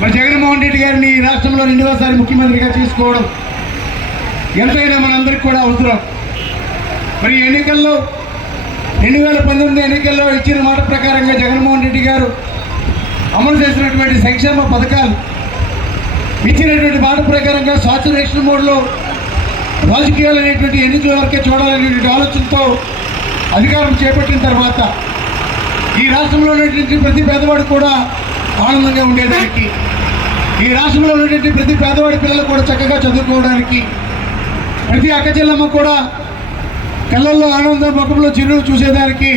మరి జగన్మోహన్ రెడ్డి గారిని ఈ రాష్ట్రంలో రెండవసారి ముఖ్యమంత్రిగా చేసుకోవడం ఎంతైనా మనందరికి కూడా అవసరం. మరి ఎన్నికల్లో రెండు వేల పంతొమ్మిది ఎన్నికల్లో ఇచ్చిన మాట ప్రకారంగా జగన్మోహన్ రెడ్డి గారు అమలు చేసినటువంటి సంక్షేమ పథకాలు ఇచ్చినటువంటి మాట ప్రకారంగా సాచురేషన్ మోడ్లో రాజకీయాలు అనేటువంటి ఎన్నికల వరకే చూడాలనేటువంటి ఆలోచనతో అధికారం చేపట్టిన తర్వాత ఈ రాష్ట్రంలో ఉన్నటువంటి ప్రతి పేదవాడు కూడా ఆనందంగా ఉండేదానికి. ఈ రాష్ట్రంలో ఉన్నటువంటి ప్రతి పేదవాడి పిల్లలు కూడా చక్కగా చదువుకోవడానికి ప్రతి అక్కచెల్లమ్మ కూడా కళ్ళల్లో ఆనందం ముఖంలో చిరునవ్వు చూసేదానికి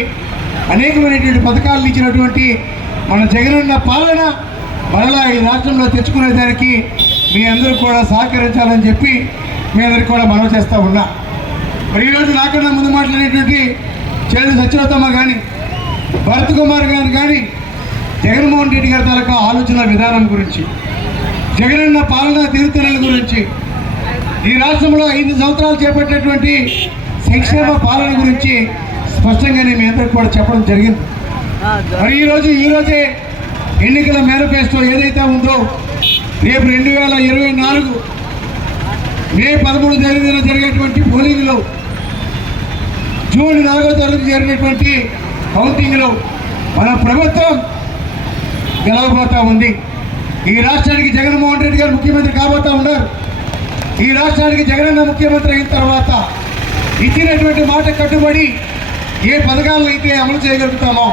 అనేకమైనటువంటి పథకాలను ఇచ్చినటువంటి మన జగనన్న పాలన మరలా ఈ రాష్ట్రంలో తెచ్చుకునేదానికి మీ అందరూ కూడా సహకరించాలని చెప్పి మీ అందరికి కూడా మనవి చేస్తూ ఉన్నా. మరి ఈరోజు నాకన్నా ముందు మాట్లాడేటువంటి చెల్లి సత్యవతమ్మ కానీ భరత్ కుమార్ గారు జగన్మోహన్ రెడ్డి గారి తాలూకా ఆలోచన విధానం గురించి జగనన్న పాలన తీరుతెరల గురించి ఈ రాష్ట్రంలో ఐదు సంవత్సరాలు చేపట్టేటువంటి సంక్షేమ పాలన గురించి స్పష్టంగా నేను మీ అందరికి కూడా చెప్పడం జరిగింది. మరి ఈరోజు ఈరోజే ఎన్నికల మేనిఫెస్టో ఏదైతే ఉందో రేపు రెండు వేల ఇరవై నాలుగు మే పదమూడు తేదీన జరిగేటువంటి పోలింగ్లో జూన్ నాలుగో తారీఖు జరిగినటువంటి కౌంటింగ్లో మన ప్రభుత్వం గెలవబోతా ఉంది. ఈ రాష్ట్రానికి జగన్మోహన్ రెడ్డి గారు ముఖ్యమంత్రి కాబోతా ఉన్నారు. ఈ రాష్ట్రానికి జగనన్న ముఖ్యమంత్రి అయిన తర్వాత ఇచ్చినటువంటి మాట కట్టుబడి ఏ పథకాలను అయితే అమలు చేయగలుగుతామో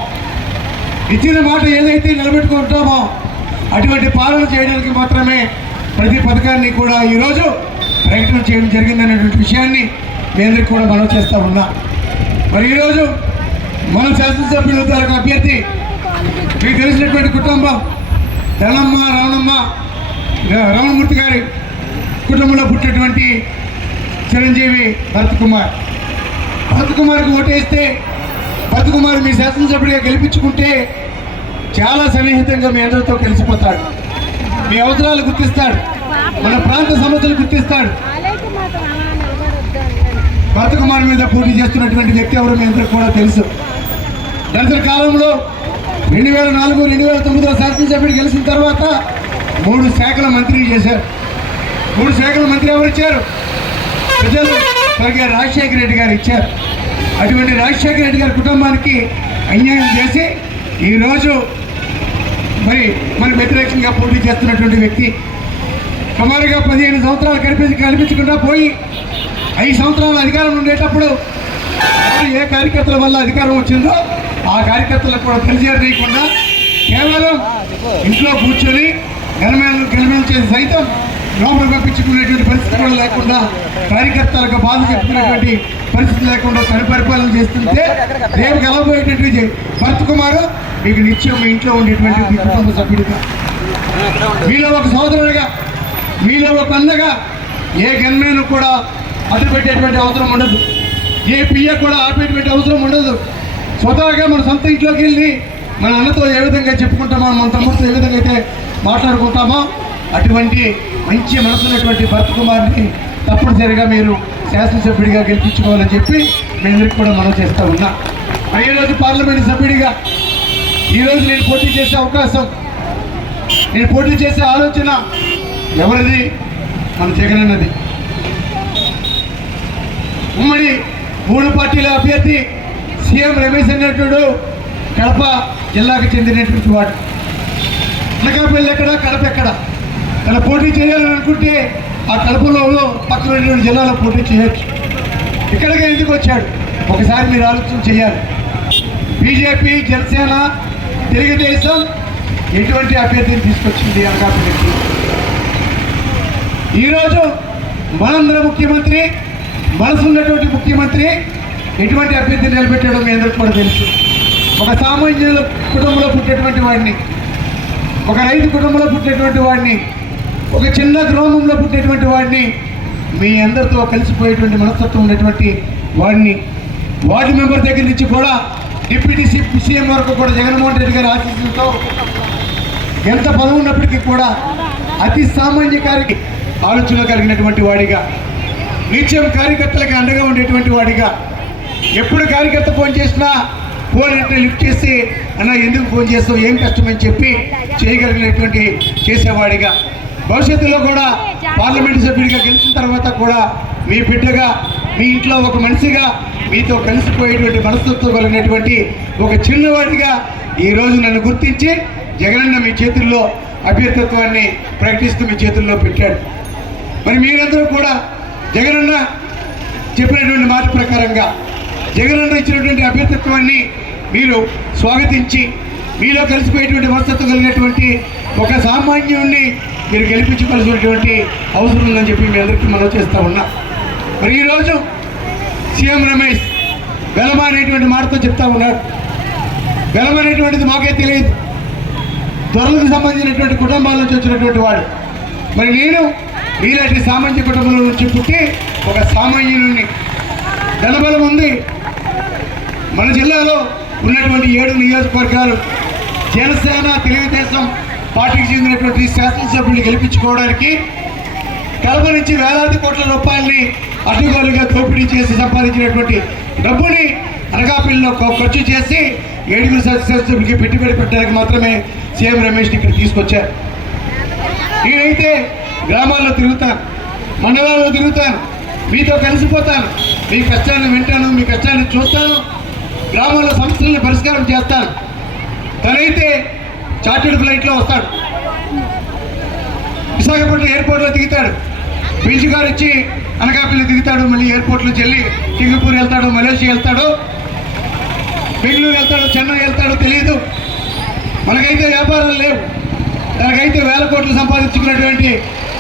ఇచ్చిన మాట ఏదైతే నిలబెట్టుకుంటామో అటువంటి పాలన చేయడానికి మాత్రమే ప్రతి పథకాన్ని కూడా ఈరోజు ప్రకటన చేయడం జరిగిందనేటువంటి విషయాన్ని మీ అందరికీ కూడా మనం చేస్తూ ఉన్నా. మరి ఈరోజు మన శాసనసభ్యుల తరగతి అభ్యర్థి మీకు తెలిసినటువంటి కుటుంబం తెల్లమ్మ రావణమ్మ రమణమూర్తి గారి కుటుంబంలో పుట్టినటువంటి చిరంజీవి భరత్ కుమార్ భరత్ కుమార్కి ఓటేస్తే భరత్ కుమార్ మీ శాసనసభ్యుడిగా గెలిపించుకుంటే చాలా సన్నిహితంగా మీ అందరితో కలిసిపోతాడు. మీ అవసరాలు గుర్తిస్తాడు. మన ప్రాంత సమస్యలు గుర్తిస్తాడు. భరత్ కుమార్ మీద పోటీ చేస్తున్నటువంటి వ్యక్తి ఎవరు మీ అందరికి కూడా తెలుసు. గడిచిన కాలంలో రెండు వేల నాలుగు రెండు వేల తొమ్మిదిలో శాసనసభ్యుడు గెలిచిన తర్వాత మూడు శాఖల మంత్రిని చేశారు. మూడు శాఖల మంత్రి ఎవరు ఇచ్చారు? ప్రజలు స్వర్గీయ రాజశేఖర రెడ్డి గారు ఇచ్చారు. అటువంటి రాజశేఖర రెడ్డి గారి కుటుంబానికి అన్యాయం చేసి ఈరోజు మరి మరి వ్యతిరేకంగా పోటీ చేస్తున్నటువంటి వ్యక్తి సుమారుగా పదిహేను సంవత్సరాలు కనిపించి కనిపించకుండా పోయి ఐదు సంవత్సరాల అధికారం ఉండేటప్పుడు ఏ కార్యకర్తల వల్ల అధికారం వచ్చిందో ఆ కార్యకర్తలకు కూడా తెలియజేయకుండా కేవలం ఇంట్లో కూర్చొని గెలమేలు గెలమేలు చేసి సైతం లోపల పంపించుకునేటువంటి పరిస్థితి కూడా లేకుండా కార్యకర్తలకు బాధ చెప్పుకునేటువంటి పరిస్థితి లేకుండా తన పరిపాలన చేస్తుంటే రేపు గెలవబోయేటటువంటి భరత్ కుమార్ మీకు నిత్యం మీ ఇంట్లో ఉండేటువంటి మీ కుటుంబ సభ్యుడిగా. మీలో ఒక సోదరుడిగా మీలో ఒక అన్నగా ఏ గన్మేను కూడా అడ్డు పెట్టేటువంటి అవసరం ఉండదు. ఏ పియ్య కూడా ఆపేటువంటి అవసరం ఉండదు. స్వతహాగా మన సొంత ఇంట్లోకి వెళ్ళి మన అన్నతో ఏ విధంగా చెప్పుకుంటామో మన తమ్ముడితో ఏ విధంగా అయితే మాట్లాడుకుంటామో అటువంటి మంచి మనసున్నటువంటి భరత్ కుమార్ని తప్పనిసరిగా మీరు శాసనసభ్యుడిగా గెలిపించుకోవాలని చెప్పి మీ కూడా మనం చేస్తూ ఉన్నా. మరి ఈరోజు పార్లమెంట్ సభ్యుడిగా ఈరోజు నేను పోటీ చేసే అవకాశం నేను పోటీ చేసే ఆలోచన ఎవరిది? మన జగన్ అన్నది. ఉమ్మడి మూడు పార్టీల అభ్యర్థి సీఎం రమేష్ అన్నట్టుడు కడప జిల్లాకు చెందినటువంటి వాడు. అనకాపల్లి ఎక్కడ కడప ఎక్కడ? తన పోటీ చేయాలని అనుకుంటే ఆ కడపలో పక్కన జిల్లాలో పోటీ చేయొచ్చు. ఇక్కడికి ఎందుకు వచ్చాడు? ఒకసారి మీరు ఆలోచన చేయాలి. బీజేపీ జనసేన తెలుగుదేశం ఎటువంటి అభ్యర్థిని తీసుకొచ్చింది అనకాపల్లికి ఈరోజు మనందరం ముఖ్యమంత్రి మనసు ఉన్నటువంటి ముఖ్యమంత్రి ఎటువంటి అభ్యర్థి నిలబెట్టాడో మీ అందరికి కూడా తెలుసు. ఒక సామాన్య కుటుంబంలో పుట్టేటువంటి వాడిని ఒక రైతు కుటుంబంలో పుట్టేటువంటి వాడిని ఒక చిన్న గ్రామంలో పుట్టేటువంటి వాడిని మీ అందరితో కలిసిపోయేటువంటి మనస్తత్వం ఉన్నటువంటి వాడిని వార్డు మెంబర్ దగ్గర నుంచి కూడా డిప్యూటీ సీఎం వరకు కూడా జగన్మోహన్ రెడ్డి గారి ఆశీస్సులతో ఎంత బలం ఉన్నప్పటికీ కూడా అతి సామాన్య కార్య ఆలోచనలు కలిగినటువంటి వాడిగా నిత్యం కార్యకర్తలకు అండగా ఉండేటువంటి వాడిగా ఎప్పుడు కార్యకర్త ఫోన్ చేసినా ఫోన్ అంటే లిఫ్ట్ చేసి అన్న ఎందుకు ఫోన్ చేస్తావు? ఏం కష్టం అని చెప్పి చేయగలిగినటువంటి చేసేవాడిగా. భవిష్యత్తులో కూడా పార్లమెంటు సభ్యుడిగా గెలిచిన తర్వాత కూడా మీ బిడ్డగా మీ ఇంట్లో ఒక మనిషిగా మీతో కలిసిపోయేటువంటి మనస్తత్వం కలిగినటువంటి ఒక చిన్నవాడిగా ఈరోజు నన్ను గుర్తించి జగనన్న మీ చేతుల్లో అభ్యర్థిత్వాన్ని ప్రకటిస్తూ మీ చేతుల్లో పెట్టాడు. మరి మీరందరూ కూడా జగనన్న చెప్పినటువంటి మాట ప్రకారంగా జగనన్న ఇచ్చినటువంటి అభ్యర్థిత్వాన్ని మీరు స్వాగతించి మీలో కలిసిపోయేటువంటి మనస్తత్వం కలిగినటువంటి ఒక సామాన్యుడిని మీరు గెలిపించుకోవాల్సినటువంటి అవసరం ఉందని చెప్పి మీ అందరికీ మనం చేస్తూ ఉన్నా. మరి ఈరోజు సీఎం రమేష్ వెలమ అనేటువంటి మాటతో చెప్తా ఉన్నాడు వెలమ అనేటువంటిది మాకే తెలియదు. త్వరలకు సంబంధించినటువంటి కుటుంబాల నుంచి వచ్చినటువంటి వాడు. మరి నేను మీలాంటి సామాన్య కుటుంబంలో నుంచి పుట్టి ఒక సామాన్యుని ధనబలం ఉంది. మన జిల్లాలో ఉన్నటువంటి ఏడు నియోజకవర్గాలు జనసేన తెలుగుదేశం పార్టీకి చెందినటువంటి శాసనసభ్యులు గెలిపించుకోవడానికి కడప నుంచి వేలాది కోట్ల రూపాయలని అడ్డుగోలుగా దోపిడీ చేసి సంపాదించినటువంటి డబ్బుని అనకాపల్లిలో ఖర్చు చేసి ఏడుగురు శాసనసభ్యులకి పెట్టుబడి పెట్టడానికి మాత్రమే సీఎం రమేష్ ఇక్కడ తీసుకొచ్చారు. నేనైతే గ్రామాల్లో తిరుగుతాను. మండలాల్లో తిరుగుతాను. మీతో కలిసిపోతాను. మీ కష్టాన్ని వింటాను మీ కష్టాన్ని చూస్తాను. గ్రామాల్లో సమస్యలను పరిష్కారం చేస్తాను. తనైతే చార్టెడ్ ఫ్లైట్లో వస్తాడు. విశాఖపట్నం ఎయిర్పోర్ట్లో దిగుతాడు. పిలిచి గారు ఇచ్చి అనకాపల్లి దిగుతాడు మళ్ళీ ఎయిర్పోర్ట్లో చెల్లి సింగపూర్ వెళ్తాడు మలేషియా వెళ్తాడు బెంగళూరు వెళ్తాడు చెన్నై వెళ్తాడో తెలియదు మనకైతే వ్యాపారాలు లేవు. తనకైతే వేల కోట్లు సంపాదించుకున్నటువంటి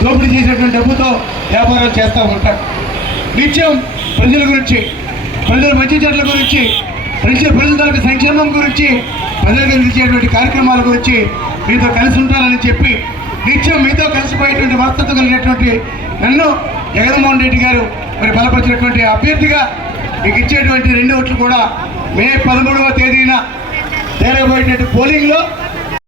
దోపిడీ చేసినటువంటి డబ్బుతో వ్యాపారాలు చేస్తూ ఉంటాడు. నిత్యం ప్రజల గురించి ప్రజల మంచి చెట్ల గురించి ప్రజల ప్రజల సంక్షేమం గురించి ప్రజలకు అందించేటువంటి కార్యక్రమాల గురించి మీతో కలిసి ఉంటానని చెప్పి నిత్యం మీతో కలిసిపోయేటువంటి మనస్తత్వం కలిగినటువంటి నన్ను జగన్మోహన్ రెడ్డి గారు మరి బలపరిచినటువంటి అభ్యర్థిగా మీకు ఇచ్చేటువంటి రెండు ఓట్లు కూడా మే పదమూడవ తేదీన జరగబోయేటువంటి పోలింగ్లో